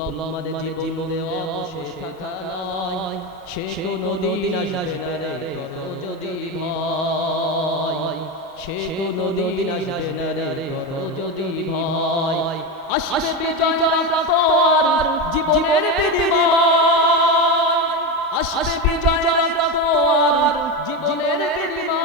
বিপ্লব মানে জীবনে অবশেষ থাকা নয় শেষ নদী আসবে রে কত যদি ভয় শেষ নদী আসবে রে কত যদি ভয় আসবে বিজয় তোর জীবনের বিনিময়। আসবে বিজয় তোর জীবনের বিনিময়।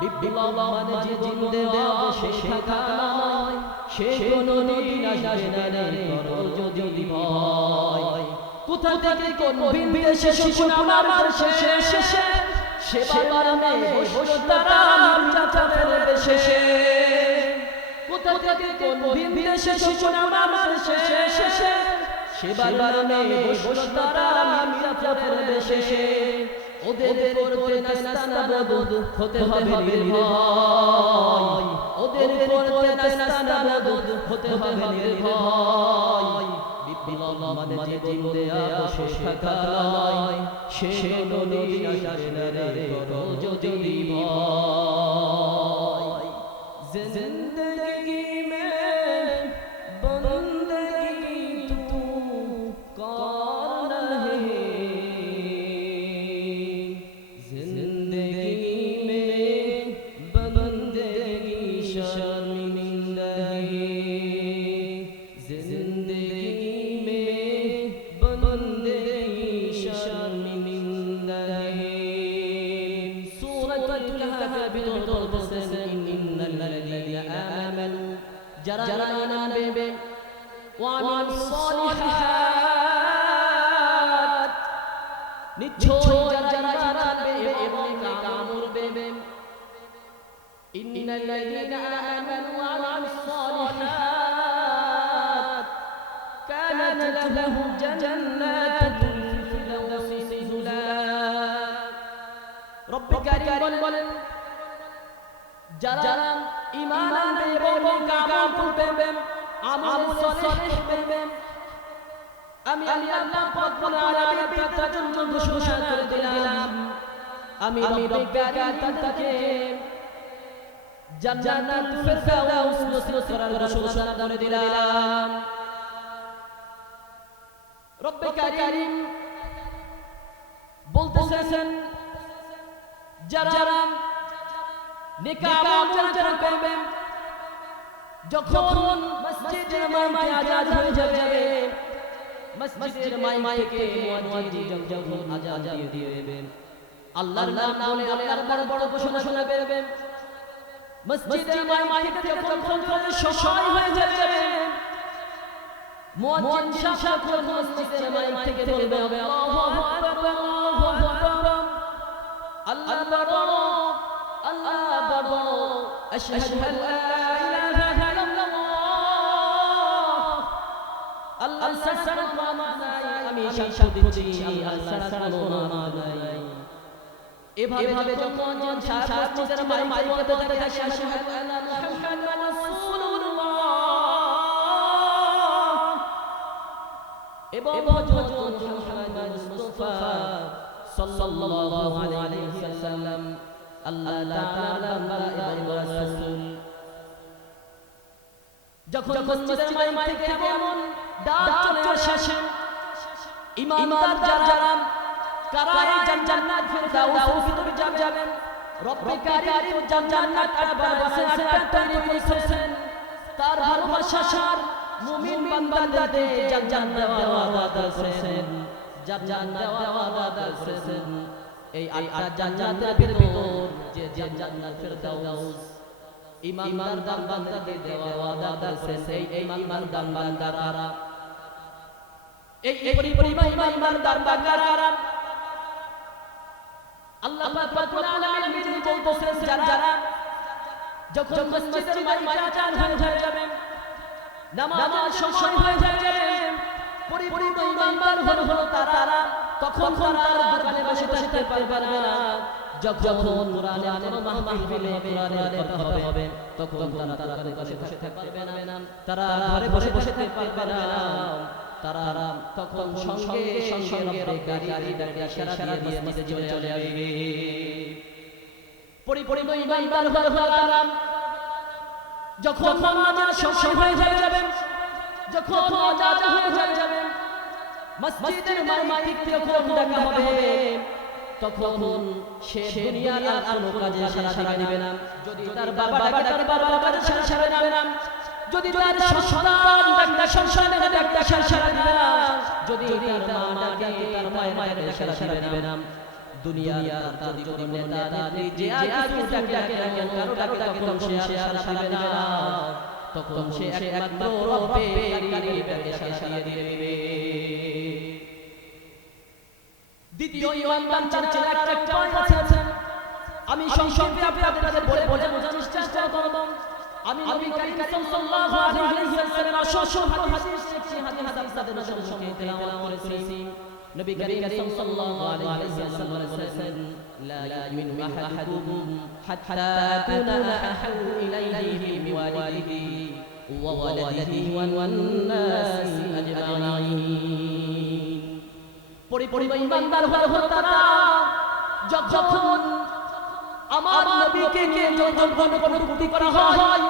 বিপ্লব জীবন দেওয়া শেষ শেষ নদী আসবে রে কত যদি ভয়। কোথা থেকে কোন বিন্দেশে শিশু আমার শেষে শেষে সেবার নামে বসতারা চাচাদের দেশে। কোথা থেকে কোন বিন্দেশে শিশু আমার শেষে শেষে সেবার নামে বসতারা চাচাদের ওদের করতে নাস্তা বদ হতে হবে নির্ভয়। ওদের করতে নাস্তা বদ হতে হবে নির্ভয়। বিপ্লব মানে জীবন দেয়া শেষ থাকা নয়। শেষ নদী রে যদি ভয়। জিন্দগি নিশ্চয় যারা জানাবে এবং কামুর দেবে ইন্নাল্লাযীনা আমানু ওয়া আমিলুস সালিহাত কানাত লাহুম জান্নাতুল ফিরদাউসি নুজুলা রব্বি কারীম বলেন যারা ঈমান আনবে এবং কামুর করবে আমল সালেহ করবে। আমি আল্লাহ পাক রব্বুল আলামিন তাদের জন্য ঘোষণা করে দিলাম। আমি তাদেরকে জান্নাতুল ফিরদাউস নসিব করার ঘোষণা করে দিলাম। রব্বে কারীম বলতেছেন যারা করবেন যখন মসজিদে মাই আজাদ হয়ে যাবে। মসজিদের মাইকে মুয়াজ্জিন যখন আজান দিয়ে দিবেন আল্লাহর নাম বলে আল্লাহর বড় ঘোষণা মসজিদের মাইকে যখন ফজরের সময় হয়ে যাবে মুয়াজ্জিন সাহেব যখন মসজিদের মাইক থেকে বলবে আল্লাহু আকবার আল্লাহু আকবার। আল্লাহ বড় আল্লাহ বড় আশহাদু আল্লা সাক্ষ্য দিচ্ছি আল্লাহ ছাড়া কোনো নাই। এভাবে যখন সারা মসজিদের মাইকে বলতে থাকে আশহাদু আন্না মুহাম্মাদান রাসূলুল্লাহ এবং যখন মুহাম্মদ মুস্তাফা সাল্লাল্লাহু আলাইহি ওয়াসাল্লাম আল্লাহ তাআলা এবং রাসূল। যখন মসজিদের মাইক থেকে এমন ডাক চলে আসে ইমানদার যারা কারা এই জান্নাত ফিরদাউস ভিতরে যাবেন রব্বে কারীম জান্নাত বানাছেন একটা তৈরি করেছেন। তার ভালোবাসার মুমিন বান্দাদের জান্নাত দেওয়া ওয়াদা করেছেন। জান্নাত দেওয়া ওয়াদা করেছেন। এই আটটা জান্নাতের ভিতর যে জান্নাত ফিরদাউস ইমানদার বান্দাদের দেওয়া ওয়াদা করেছে এই ইমানদার বান্দারা এই এই ইমানদার বান্দারা। আল্লাহ পাক রব্বুল আলামিন নিজে বলতেছেন, যারা যখন মসজিদের মাইকে আজান হয়ে যাবে, নামাজ সময় হয়ে যাবে, পরিপূর্ণ ইমানদার হলো হলো তারা, তখন তারা দোকানে বসে বসে পারবে না। যখন কোরআনে কোনো মাহফিলে কোরআনের কথা হবে, তখন তারা তারা বসে থাকতে পারবে না। তারা ঘরে বসে বসে থাকতে পারবে না। তারা তখন সঙ্গে সঙ্গে গাড়ি গাড়ি ইশারা দিয়ে মসজিদে চলে আসবে। পরিপূর্ণ ইমানদার হলো তারা যখন নামাজের সময় হয়ে যাবে যখন আজান হয়ে যাবে মসজিদের মাইক যখন ডাকা হবে তখন সে দুনিয়ার আর কোনো কাজে সারা সারা দিবে না। যদি তার বাবা ডাকে বাবার কাজে সারা সারা দিবে না যদি তার সন্তান ডাক্তার সারা দিবে না। যদি তার মা ডাকে তার মায়ের মায়ের সারা সারা দিবে না। দুনিয়া তার যদি নেতা নেত্রী যে আর কিছু ডাকে ডাকে কারও ডাকে ডাকে তখন সে আর সারা দিবে না। তখন সে একমাত্র রব্বে কারি ডাকে সারা দিয়ে দিবে। দ্বিতীয় ইমান বাঞ্চার একটা পয়েন্ট আছে। আমি সংক্ষেপে আপনাদের বলে বলে বোঝানোর চেষ্টা করব। আমি নবী করিম সাল্লাল্লাহু আলাইহি ওয়াসাল্লাম অসংখ্য হাদিস একটি হাদিস আপনাদের সম্মুখে তেলাওয়াত করেছি। নবী করিম সাল্লাল্লাহু আলাইহি ওয়াসাল্লাম বলেছেন লা ইউমিনু আহাদুকুম হাত্তা তাকুনা আহাব্বু ইলাইহি মিন ওয়ালিদিহি ওয়া ওয়ালাদিহি ওয়ান নাসি আজমাইন। পরিপূর্ণ ইমানদার হয়ে হলো তারা। যখন আমার নবীকে নিয়ে যখন কোনো কোনো ত্রুটি করা হয়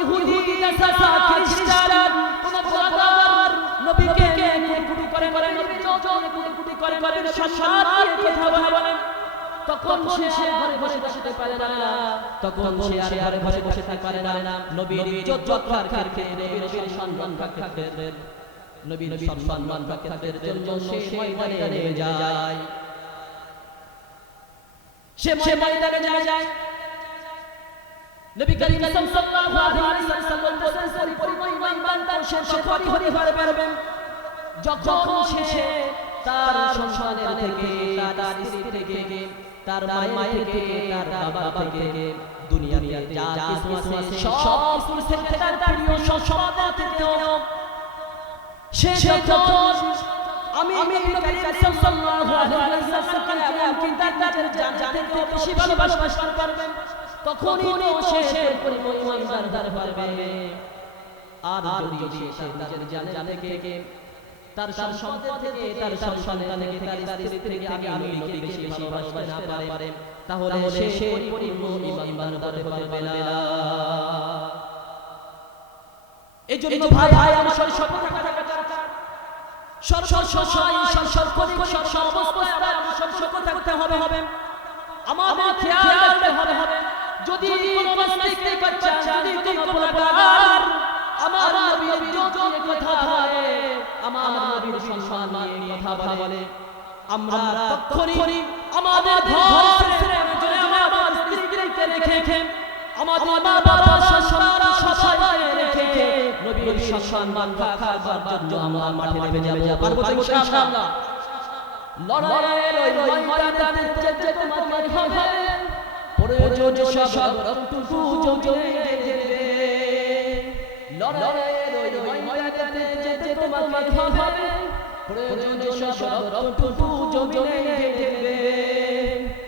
ইহুদি নাসারা খ্রিস্টান কোন গোলাগার নবীকে নিয়ে কুটি করে করে নবী যখন কুটি করে করে দিয়ে কথা বলে তখন সে ঘরে বসে পারে না তখন সে আর ঘরে বসে বসে পারে না নবীর ইজ্জত রক্ষার ক্ষেত্রে নবীর সম্মান রক্ষার ক্ষেত্রে নবীর সম্মান রক্ষার জন্য সে ময়দানে যায়। সে ময়দানে নেমে যায়। নবী করিম সাল্লাল্লাহু আলাইহি ওয়াসাল্লাম বলেছেন পরিমাণ বান্দার সে হরি হরে পারবেন যখন সে তার সন্তানের থেকে তার স্ত্রী থেকে তার মায়ের থেকে তার বাবা থেকে দুনিয়াতে যা কিছু আছে সব কিছু থেকে তার প্রিয় সব থেকেও সে যখন আমি আমি সাল্লাল্লাহু আলাইহি ওয়াসাল্লামকে এমন তাদের জানতে বেশি ভালোবাসতে পারবেন তখনই সে পরিমাণ ইমানদার পারবে। আর যদি সে তার নিজের থেকে তার সন্তান থেকে তার সন্তান থেকে তার স্ত্রী থেকে আমি নবী বেশি ভালোবাসতে না পারে তাহলে সে পরিপূর্ণ ইমানদার পারবে না। এই জন্য ভাই ভাই আমার সব দরকার থাকতে হবে হবে। আমাদের খেয়াল রাখতে হবে হবে। যদি কোনো নাস্তিক বাচ্চা যদি কোনো বলার আমার নবীর নিয়ে কথা বলে আমার নবীর সম্মান নিয়ে কথা বলে। আমরা তখনই আমাদের ঘর ছেড়ে চলে আমার স্ত্রীকে রেখে রেখে আমাদের মা বাবা সন্তান সবাই রেখে নবীর সম্মান রক্ষা করার জন্য আমরা মাঠে নেমে যাব। পারব তো ইনশাআল্লাহ। লড়াইয়ের ওই ময়দানে যেতে তোমার হবে প্রয়োজন সব রক্তটুকু জমে যেতে লড়াইয়ের ওই ময়দানে যেতে তোমার হবে প্রয়োজন সব রক্তটুকু জমে যেতে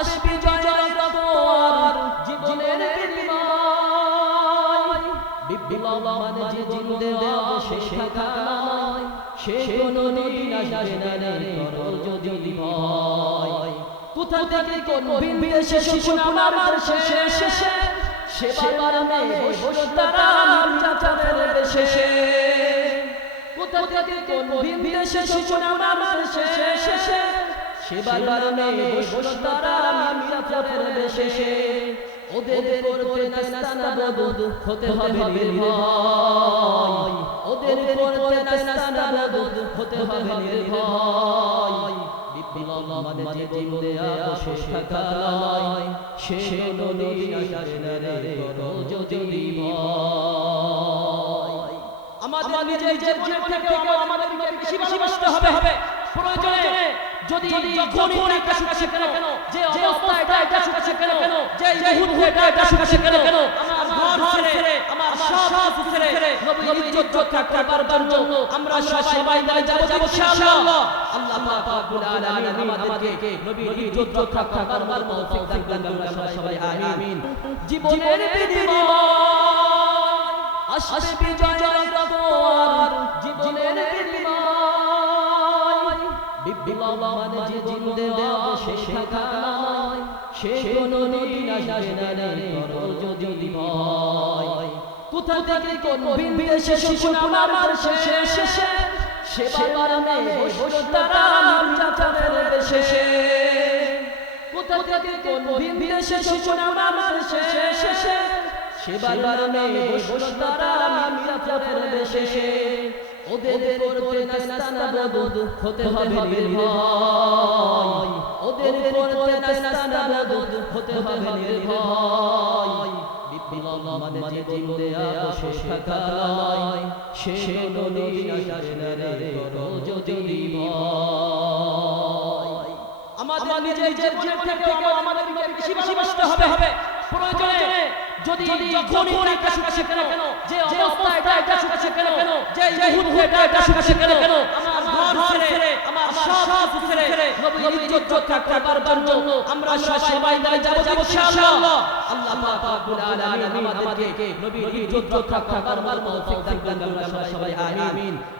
আসবে বিজয় তোর জীবনের বিনিময়। বিপ্লব মানে জীবন দেওয়া শেষ থাকা নয় শেষ নদী আসবে না রে কত যদি ভয়। কোথা থেকে কোন বিদেশে শিশু আমার শেষে শেষে সেবার নামে বসতারা চাচাদের বেশে কোথা থেকে কোন বিদেশে শিশু আমার শেষে শেষে সেবার নামে বসতারা চাচাদের বেশে ওদের করতে নাস্তা বদ হতে হবে নির্ভয়। ওদের করতে নাস্তা বদ হতে হবে নির্ভয়। বিপ্লব মাঝে জীবনে শেষ থাকা নয় শেষ নদী আসবে না রে করো যদি ভয়। আমাদের নিজের জীবন থেকে আমাদের বেশি বেশি হবে। হবে। প্রয়োজনে যদি যখন এটা শুকাছে কেন যে অবস্থায় এটা শুকাছে কেন যে মুহূর্তে এটা শুকাছে কেন আমার ঘর ছেড়ে আমার সব ছেড়ে নবীর ইজ্জত রক্ষা করবার জন্য আমরা সবাই মিলে যাব ইনশাআল্লাহ। আল্লাহ পাক রব্বুল আলামিন আমাদেরকে নবীর ইজ্জত রক্ষা করবার তৌফিক দান করুন আমরা সবাই আমিন। জীবনের বিনিময় আসবে বিজয়ের পর জীবনের বিনিময় বিপ্লব মানে যে জিন্দে দেওয়া শেষে থাকা নয় সে কোনো আসবে না রে করো যদি ভয়। কোথা থেকে কোন বিন্দেশে শিশুন আমার শেষে? শেষে? সে বাবার নামে বসে তারা নির্যাতনের বেশে কোথা থেকে কোন আমার শেষে? শেষে? সে বাবার নামে বসে তারা নির্যাতনের বেশে ওদের করতে নাস্তা বদুদ হতে হবে নির্ভয়। ওদের করতে নাস্তা বদুদ হতে হবে নির্ভয়। বিপ্লব মানে নদীর করো যদি আমাদের নিজের জীবন থেকে আমাদের বেশি ভালোবাসতে হবে। প্রয়োজনে যদি যখন এটা শুনছে কেন যে অবস্থায় এটা শুনছে কেন যে মুহূর্তে এটা শুনছে কেন আমার ঘর ছেড়ে আমার সব ছেড়ে নবীর ইজ্জত রক্ষা করবার জন্য আমরা সবাই মিলে যাব ইনশাআল্লাহ। আল্লাহ পাক রব্বুল আলামিন আমাদেরকে নবীর ইজ্জত রক্ষা করবার তৌফিক দান করুন সবাই আমিন।